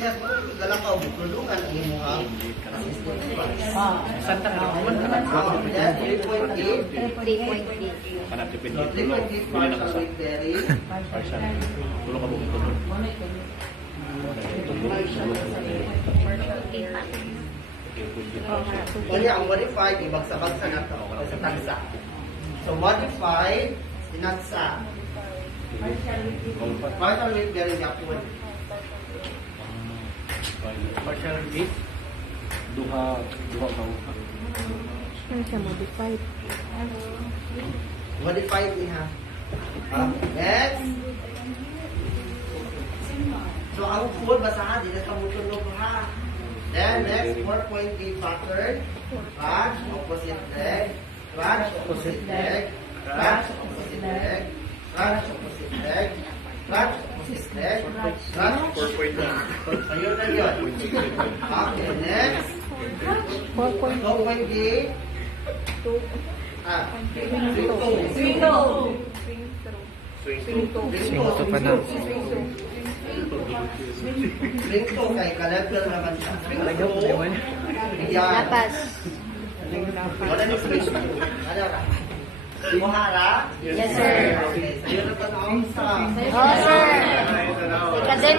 Yes, galang ka, butulungan ang imuhang Santa Cruz. Yes, 3.8. 3.8. Kanang tipid So, 3.8 partial with berry. partial. Tulong ka mo tulong. Kaya ang modified, ibagsa-bagsa na ito sa tagsa. So, modified, sinagsa. Partial with berry, yapon. Partial with duha ka. Ano siya modified? Modified niya. Next. So, ang food, basahan, di na kamutulog ha. Then, next, 4.8 pattern. Crunch, opposite leg. Crunch, opposite leg. Crunch, opposite leg. Crunch, opposite leg. Crunch, opposite leg. Crunch, 4.1. ayun na yun. Okay, next. 4.8. 2.8. Swing toe. Swing to. Ito pa na. Swing to kay ka-level naman siya. Swing to. Yan. Lapas. Wala ni swing to. Ano ka? Muhara? Yes, sir. Okay. Sa'yo na pa na ang sa. Oh, sir. Ikademo.